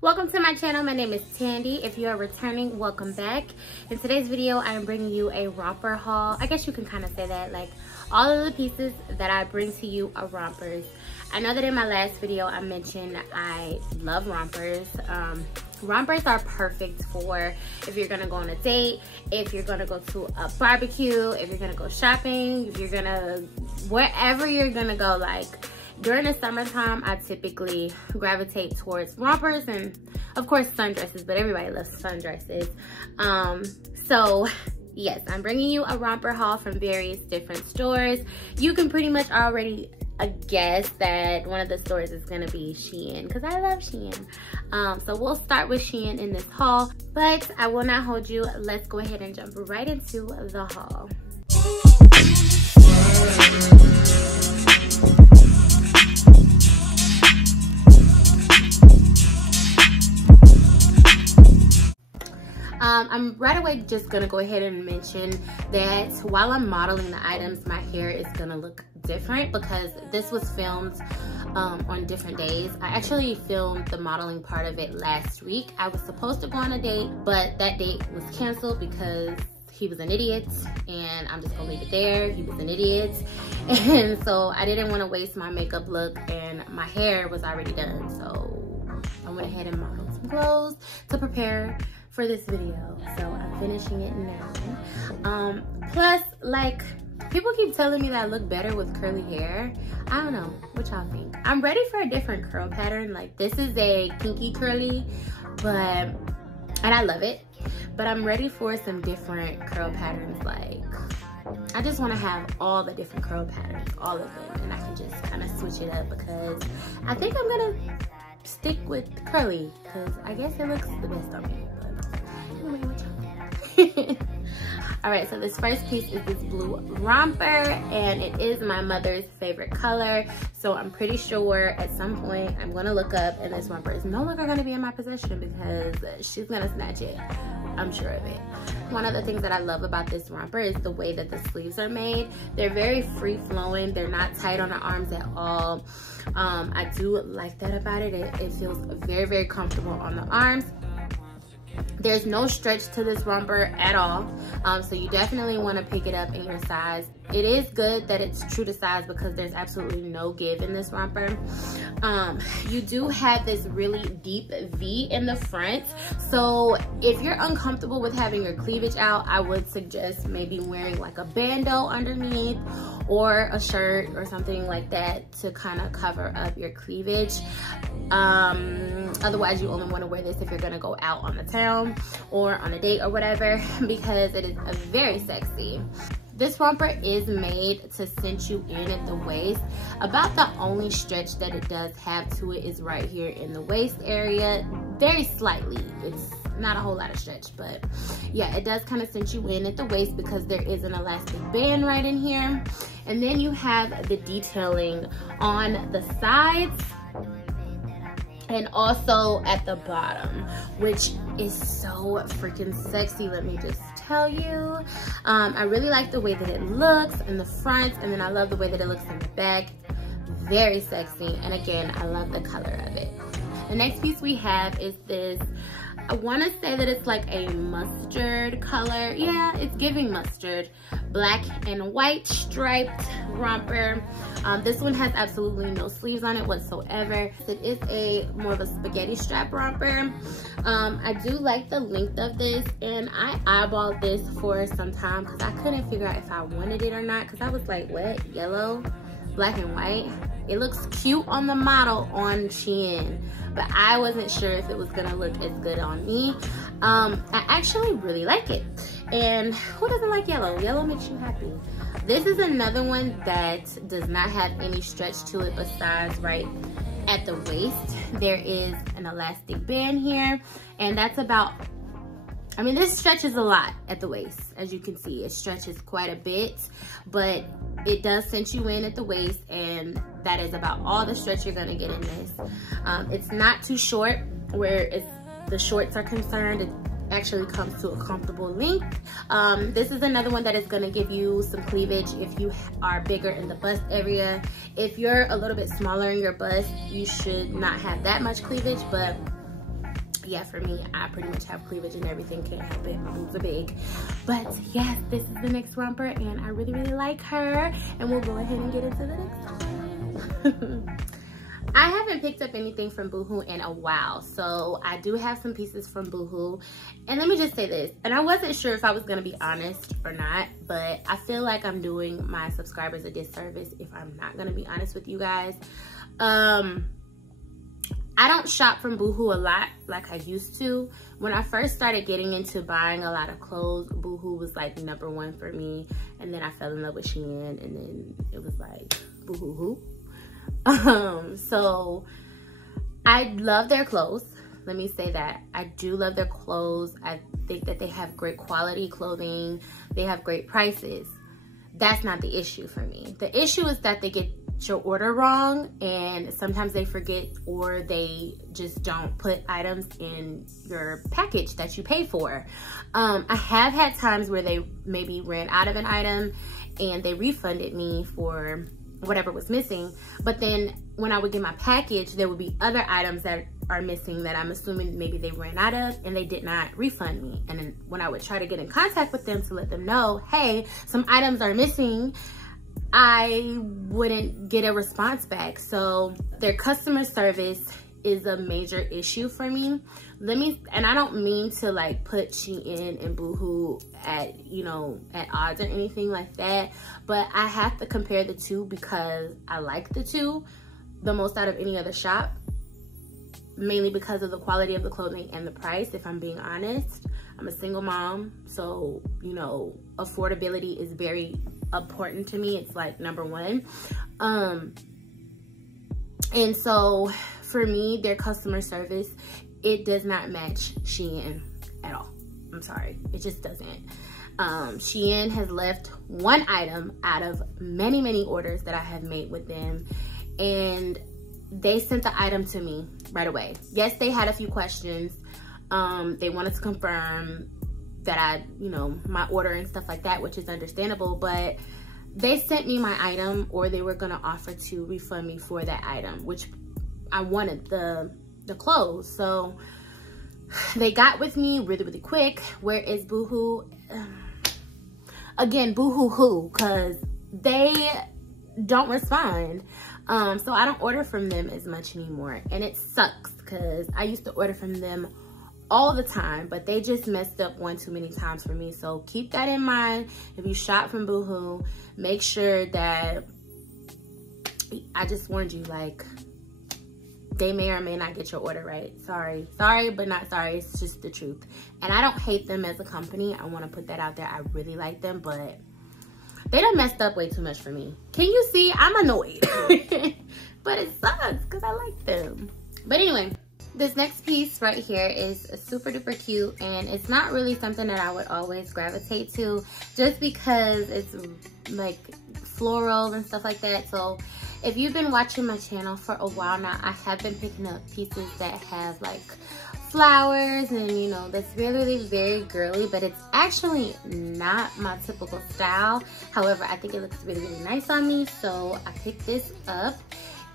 Welcome to my channel. My name is Tandy. If you are returning, welcome back. In today's video, I am bringing you a romper haul. I guess you can kind of say that, like all of the pieces that I bring to you are rompers. I know that in my last video I mentioned I love rompers. Rompers are perfect for if you're gonna go on a date, if you're gonna go to a barbecue, if you're gonna go shopping, if you're gonna, wherever you're gonna go. Like during the summertime, I typically gravitate towards rompers and of course sundresses, but everybody loves sundresses. So yes, I'm bringing you a romper haul from various different stores. You can pretty much already guess that one of the stores is gonna be Shein, because I love Shein. So we'll start with Shein in this haul, but I will not hold you. Let's go ahead and jump right into the haul. I'm right away just gonna go ahead and mention that while I'm modeling the items, my hair is gonna look different because this was filmed on different days. I actually filmed the modeling part of it last week. I was supposed to go on a date, but that date was canceled because he was an idiot, and I'm just gonna leave it there. He was an idiot, and so I didn't want to waste my makeup look, and my hair was already done, so I went ahead and modeled some clothes to prepare for this video. So I'm finishing it now. Plus, like, people keep telling me that I look better with curly hair. I don't know what y'all think. I'm ready for a different curl pattern. Like, this is a kinky curly, and I love it, but I'm ready for some different curl patterns. Like, I just want to have all the different curl patterns, all of them, and I can just kind of switch it up because I think I'm gonna stick with curly because I guess it looks the best on me. Anyway, what y'all think? All right, so this first piece is this blue romper, and it is my mother's favorite color. So I'm pretty sure at some point I'm gonna look up and this romper is no longer gonna be in my possession because she's gonna snatch it. I'm sure of it. One of the things that I love about this romper is the way that the sleeves are made. They're very free flowing. They're not tight on the arms at all. I do like that about it. It feels very, very comfortable on the arms. There's no stretch to this romper at all, so you definitely want to pick it up in your size. It is good that it's true to size because there's absolutely no give in this romper. You do have this really deep V in the front, so if you're uncomfortable with having your cleavage out, I would suggest maybe wearing like a bandeau underneath or a shirt or something like that to kind of cover up your cleavage. Otherwise, you only want to wear this if you're gonna go out on the town or on a date or whatever, because it is very sexy. This romper is made to cinch you in at the waist. About the only stretch that it does have to it is right here in the waist area, very slightly. It's not a whole lot of stretch, but yeah, it does kind of cinch you in at the waist because there is an elastic band right in here. And then you have the detailing on the sides and also at the bottom, which is so freaking sexy, let me just tell you. I really like the way that it looks in the front, and then I love the way that it looks in the back. Very sexy, and again, I love the color of it. The next piece we have is this, I want to say that it's like a mustard color. Yeah, it's giving mustard. Black and white striped romper. This one has absolutely no sleeves on it whatsoever. It is a more of a spaghetti strap romper. I do like the length of this, and I eyeballed this for some time because I couldn't figure out if I wanted it or not, because I was like, what? Yellow, black and white? It looks cute on the model on Shein, but I wasn't sure if it was gonna look as good on me. I actually really like it. And who doesn't like yellow? Yellow makes you happy. This is another one that does not have any stretch to it besides right at the waist. There is an elastic band here, and that's about, I mean, this stretches a lot at the waist. As you can see, it stretches quite a bit, but it does cinch you in at the waist, and that is about all the stretch you're gonna get in this. It's not too short where the shorts are concerned. It actually comes to a comfortable length. This is another one that is gonna give you some cleavage if you are bigger in the bust area. If you're a little bit smaller in your bust, you should not have that much cleavage, but yeah, for me, I pretty much have cleavage and everything, can't help it, my boobs are big. But yes, this is the next romper and I really, really like her. And we'll go ahead and get into the next one. I haven't picked up anything from Boohoo in a while, so I do have some pieces from Boohoo. And let me just say this, and I wasn't sure if I was gonna be honest or not, but I feel like I'm doing my subscribers a disservice if I'm not gonna be honest with you guys. I don't shop from Boohoo a lot like I used to. When I first started getting into buying a lot of clothes, Boohoo was like #1 for me. And then I fell in love with Shein, and then it was like, Boohoo who? So I love their clothes. Let me say that. I do love their clothes. I think that they have great quality clothing. They have great prices. That's not the issue for me. The issue is that they get your order wrong, and sometimes they forget or they just don't put items in your package that you pay for. I have had times where they maybe ran out of an item and they refunded me for whatever was missing, but then when I would get my package, there would be other items that are missing that I'm assuming maybe they ran out of, and they did not refund me. And then when I would try to get in contact with them to let them know, hey, some items are missing, I wouldn't get a response back. So their customer service is a major issue for me. And I don't mean to like put Shein and Boohoo at, you know, at odds or anything like that, but I have to compare the two because I like the two the most out of any other shop, mainly because of the quality of the clothing and the price, if I'm being honest. I'm a single mom, so, you know, affordability is very important to me. It's like #1. And so for me, their customer service, it does not match Shein at all. I'm sorry, it just doesn't. Shein has left one item out of many, many orders that I have made with them, and they sent the item to me right away. Yes, they had a few questions. They wanted to confirm that I, you know, my order and stuff like that, which is understandable, but they sent me my item, or they were gonna offer to refund me for that item, which I wanted the clothes. So they got with me really, really quick. Where is Boohoo? Again, Boohoo who? Because they don't respond. So I don't order from them as much anymore, and it sucks because I used to order from them all the time, but they just messed up one too many times for me. So keep that in mind. If you shop from Boohoo, make sure that, I just warned you, like, they may or may not get your order right. Sorry, but not sorry. It's just the truth. And I don't hate them as a company. I want to put that out there. I really like them, but they done messed up way too much for me. Can you see? I'm annoyed. But it sucks because I like them. But anyway, this next piece right here is super duper cute, and it's not really something that I would always gravitate to just because it's like floral and stuff like that. So if you've been watching my channel for a while now, I have been picking up pieces that have like flowers, and you know, that's really very girly, but it's actually not my typical style. However, I think it looks really nice on me, so I picked this up.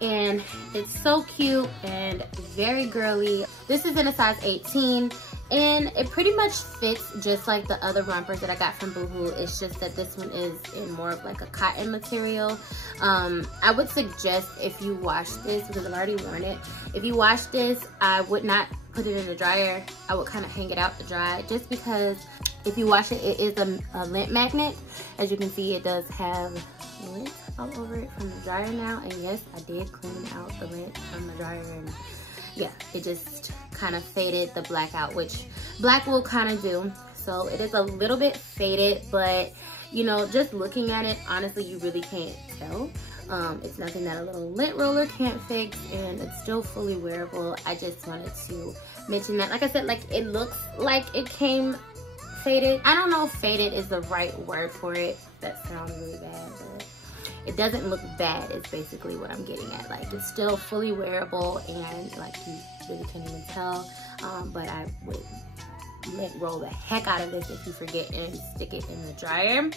And it's so cute and very girly. This is in a size 18, and it pretty much fits just like the other rompers that I got from Boohoo. It's just that this one is in more of like a cotton material. I would suggest, if you wash this, because I've already worn it, if you wash this, I would not put it in the dryer. I would kind of hang it out to dry, just because if you wash it, it is a lint magnet. As you can see, it does have lint all over it from the dryer now. And yes, I did clean out the lint from the dryer, and yeah, it just kind of faded the black out, which black will kind of do. So it is a little bit faded, but you know, just looking at it, honestly, you really can't tell. It's nothing that a little lint roller can't fix, and it's still fully wearable. I just wanted to mention that. Like I said, like, it looks like it came faded. I don't know if faded is the right word for it. That sounds really bad, but it doesn't look bad is basically what I'm getting at. Like, it's still fully wearable, and like, you really can't even tell. But I would lint roll the heck out of this if you forget, and stick it in the dryer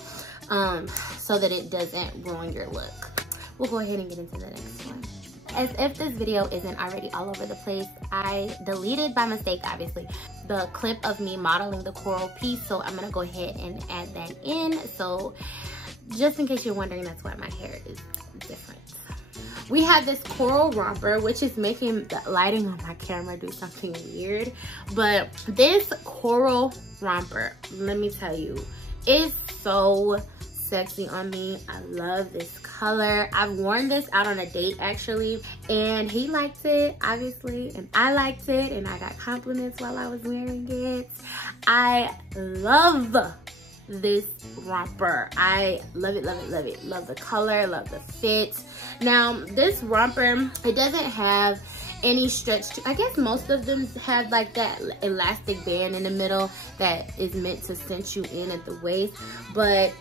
so that it doesn't ruin your look. We'll go ahead and get into the next one. as if this video isn't already all over the place, I deleted by mistake, obviously, the clip of me modeling the coral piece. So I'm gonna go ahead and add that in. So just in case you're wondering, that's why my hair is different. We have this coral romper, which is making the lighting on my camera do something weird. But this coral romper, let me tell you, is so sexy on me. I love this color. I've worn this out on a date actually, and he liked it, obviously, and I liked it, and I got compliments while I was wearing it. I love this romper. I love it, love it, love it. Love the color, love the fit. Now, this romper, it doesn't have any stretch to, I guess most of them have like that elastic band in the middle that is meant to cinch you in at the waist, but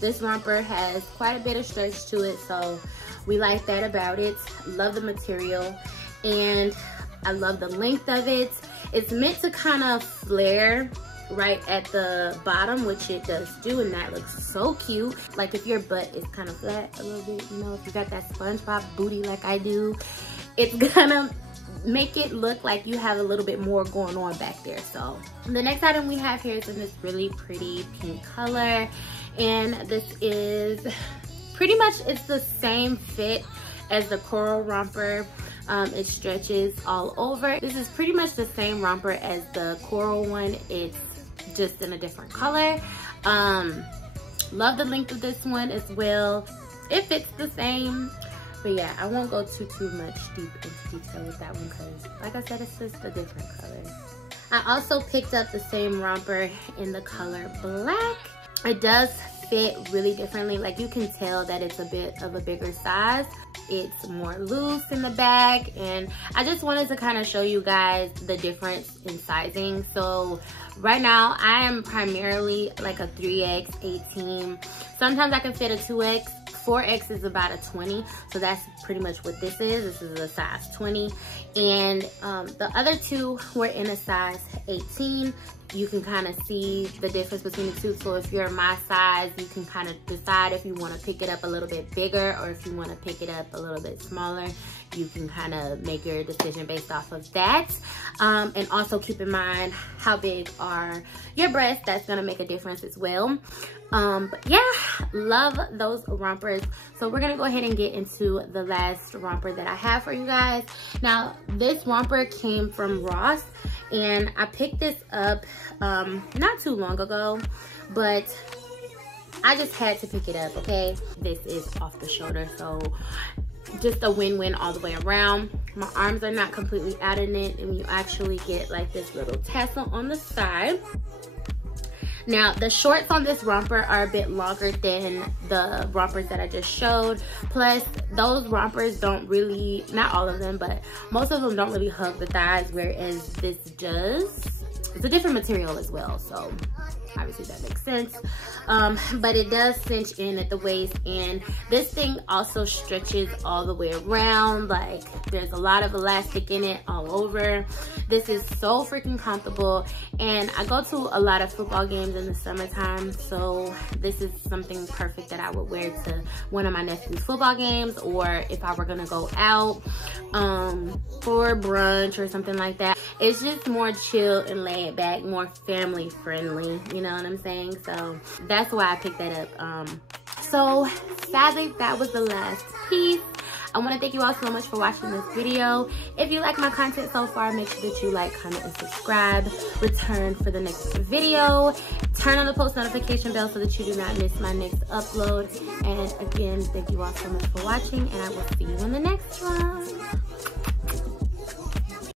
this romper has quite a bit of stretch to it, so we like that about it. Love the material, and I love the length of it. It's meant to kind of flare right at the bottom, which it does do, and that looks so cute. Like if your butt is kind of flat a little bit, you know, if you got that SpongeBob booty like I do, it's gonna make it look like you have a little bit more going on back there. So the next item we have here is in this really pretty pink color, and this is pretty much, it's the same fit as the coral romper. It stretches all over. This is pretty much the same romper as the coral one. It's just in a different color. Love the length of this one as well. It fits the same, but yeah, I won't go too much deep into detail with that one because, like I said, it's just a different color. I also picked up the same romper in the color black. It does fit really differently. Like you can tell that it's a bit of a bigger size. It's more loose in the back, and I just wanted to kind of show you guys the difference in sizing. So right now I am primarily like a 3X 18. Sometimes I can fit a 2X. 4X is about a 20, so that's pretty much what this is. This is a size 20, and the other two were in a size 18. You can kind of see the difference between the two. So if you're my size, you can kind of decide if you want to pick it up a little bit bigger or if you want to pick it up a little bit smaller. You can kind of make your decision based off of that. And also keep in mind how big are your breasts. That's going to make a difference as well. But yeah, love those rompers. So we're going to go ahead and get into the last romper that I have for you guys. Now, this romper came from Ross, and I picked this up not too long ago, but I just had to pick it up, okay? This is off the shoulder, so just a win-win all the way around. My arms are not completely out in it, and you actually get like this little tassel on the side. Now, the shorts on this romper are a bit longer than the rompers that I just showed. Plus, those rompers don't really, not all of them, but most of them don't really hug the thighs, whereas this does. It's a different material as well, so obviously that makes sense. But it does cinch in at the waist, and this thing also stretches all the way around. Like, there's a lot of elastic in it all over. This is so freaking comfortable, and I go to a lot of football games in the summertime, so this is something perfect that I would wear to one of my nephew's football games, or if I were gonna go out for brunch or something like that. It's just more chill and laid back, more family friendly, you know what I'm saying? So that's why I picked that up. So sadly, that was the last piece. I want to thank you all so much for watching this video. If you like my content so far, make sure that you like, comment, and subscribe. Return for the next video. Turn on the post notification bell so that you do not miss my next upload. And again, thank you all so much for watching, and I will see you in the next one.